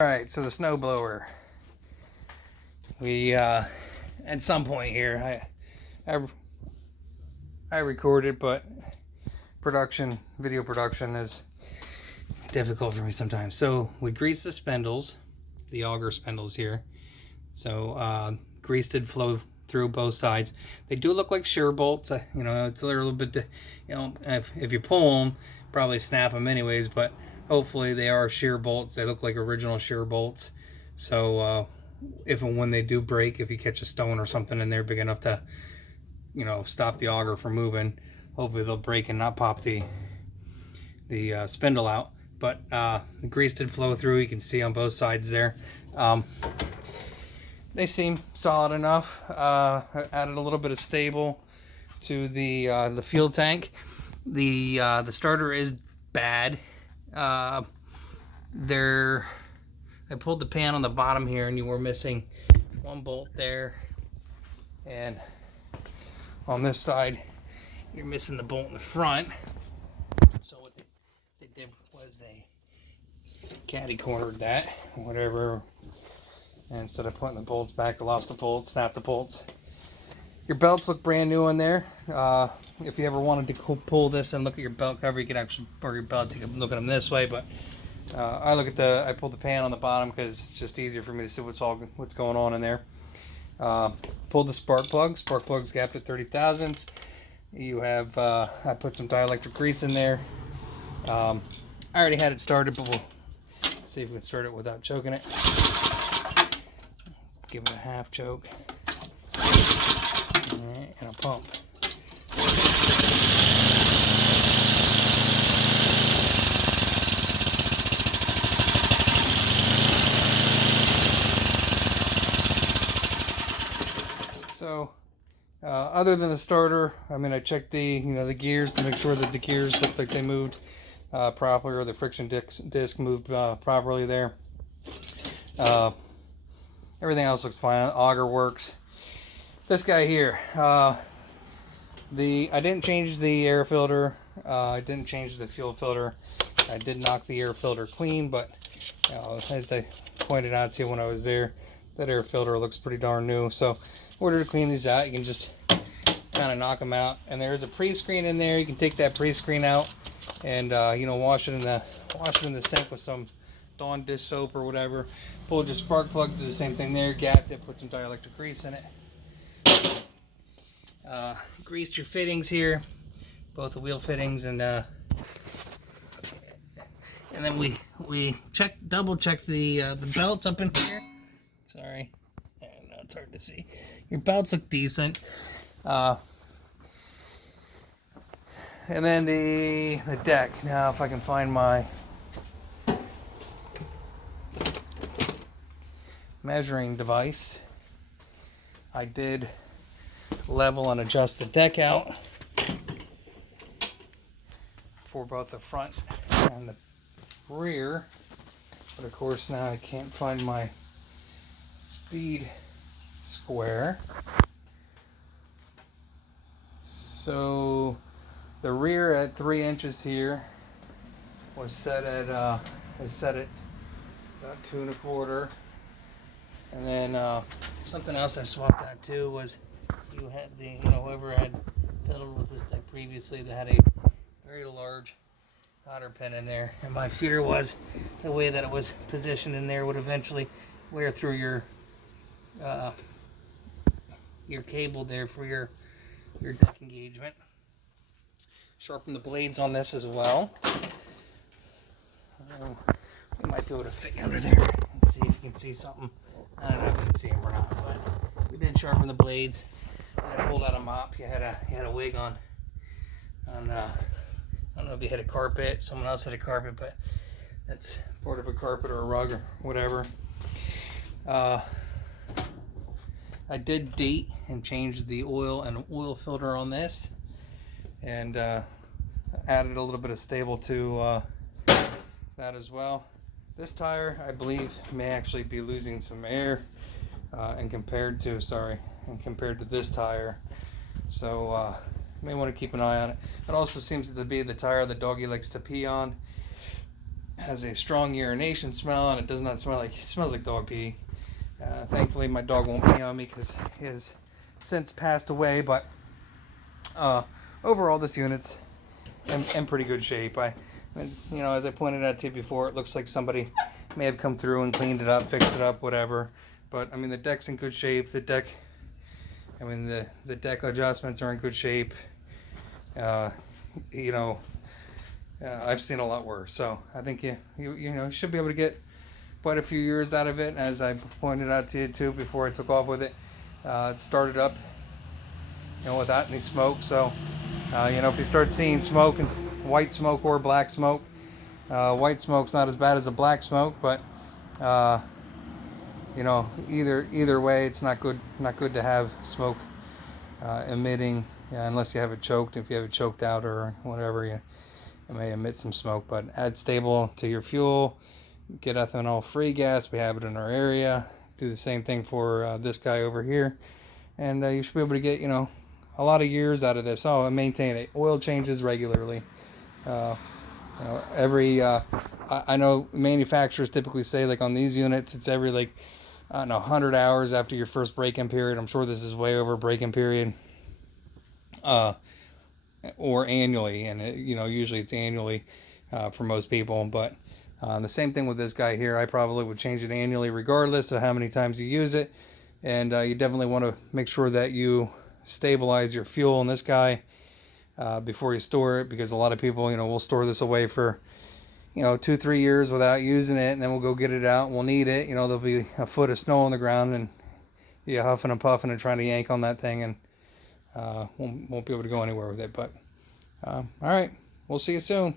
Alright, so the snow blower. We at some point here I recorded, but video production is difficult for me sometimes. So we greased the spindles, the auger spindles here. So grease did flow through both sides. They do look like shear bolts. It's a little bit, if you pull them, probably snap them anyways, but hopefully they are shear bolts. They look like original shear bolts. So if and when they do break, if you catch a stone or something in there big enough to, stop the auger from moving, hopefully they'll break and not pop the spindle out. But the grease did flow through. You can see on both sides there. They seem solid enough. I added a little bit of stable to the fuel tank. The starter is bad. I pulled the pan on the bottom here, and you were missing one bolt there, and on this side you're missing the bolt in the front. So what they did was they caddy cornered that, whatever. And instead of putting the bolts back, I lost the bolts, snapped the bolts. Your belts look brand new in there. If you ever wanted to pull this and look at your belt cover, you could actually, or your belt, you can look at them this way. But I pulled the pan on the bottom because it's just easier for me to see what's going on in there. Pulled the spark plug. Spark plug's gapped at 30 thousandths. You have, I put some dielectric grease in there. I already had it started, but we'll see if we can start it without choking it. Give it a half choke and a pump. So other than the starter, I checked the gears to make sure that the gears looked like they moved properly, or the friction disc moved properly there. Everything else looks fine. Auger works. This guy here, I didn't change the air filter. I didn't change the fuel filter. I did knock the air filter clean, but as I pointed out to you when I was there, that air filter looks pretty darn new. So in order to clean these out, you can just kind of knock them out. And there is a pre-screen in there. You can take that pre-screen out and wash it in the sink with some Dawn dish soap or whatever. Pulled your spark plug, did the same thing there, gapped it, put some dielectric grease in it. Greased your fittings here, both the wheel fittings, and then we double checked the belts up in here. Sorry, I know it's hard to see. Your belts look decent. And then the deck. Now if I can find my measuring device, I did level and adjust the deck out for both the front and the rear, but of course now I can't find my speed square. So the rear at 3 inches here was set at about 2 1/4. And then something else I swapped out too was you had whoever had fiddled with this deck previously, they had a very large cotter pin in there, and my fear was the way that it was positioned in there would eventually wear through your cable there for your deck engagement. Sharpen the blades on this as well. We might be able to fit under there and see if you can see something. I don't know if you can see them or not, but we did sharpen the blades. And I pulled out a mop. You had a wig on. I don't know if you had a carpet. Someone else had a carpet, but that's part of a carpet or a rug or whatever. I did date and change the oil and oil filter on this, and added a little bit of stable to that as well. This tire, I believe, may actually be losing some air, and compared to this tire. So you may want to keep an eye on it. It also seems to be the tire that Doggy likes to pee on. has a strong urination smell, and it does not smell like, it smells like dog pee. Thankfully, my dog won't pee on me because he has since passed away. But overall, this unit's in pretty good shape. As I pointed out to you before, it looks like somebody may have come through and cleaned it up, fixed it up, whatever. But I mean, the deck's in good shape. The deck adjustments are in good shape. I've seen a lot worse. So I think you should be able to get quite a few years out of it. As I pointed out to you too before I took off with it, it started up, without any smoke. So, if you start seeing smoke, and white smoke or black smoke, white smoke's not as bad as a black smoke, but either way, it's not good. Not good to have smoke emitting, unless you have it choked. If you have it choked out or whatever, it may emit some smoke. But add stable to your fuel. Get ethanol-free gas. We have it in our area. Do the same thing for this guy over here, and you should be able to get a lot of years out of this. Oh, and maintain it. Oil changes regularly. I know manufacturers typically say, like on these units, it's every 100 hours after your first break-in period. I'm sure this is way over break-in period. Or annually, and usually it's annually for most people. But the same thing with this guy here. I probably would change it annually regardless of how many times you use it. And you definitely want to make sure that you stabilize your fuel in this guy before you store it, because a lot of people will store this away for 2-3 years without using it, and then we'll go get it out and we'll need it. There'll be a foot of snow on the ground, and you're huffing and puffing and trying to yank on that thing, and won't be able to go anywhere with it. But all right, we'll see you soon.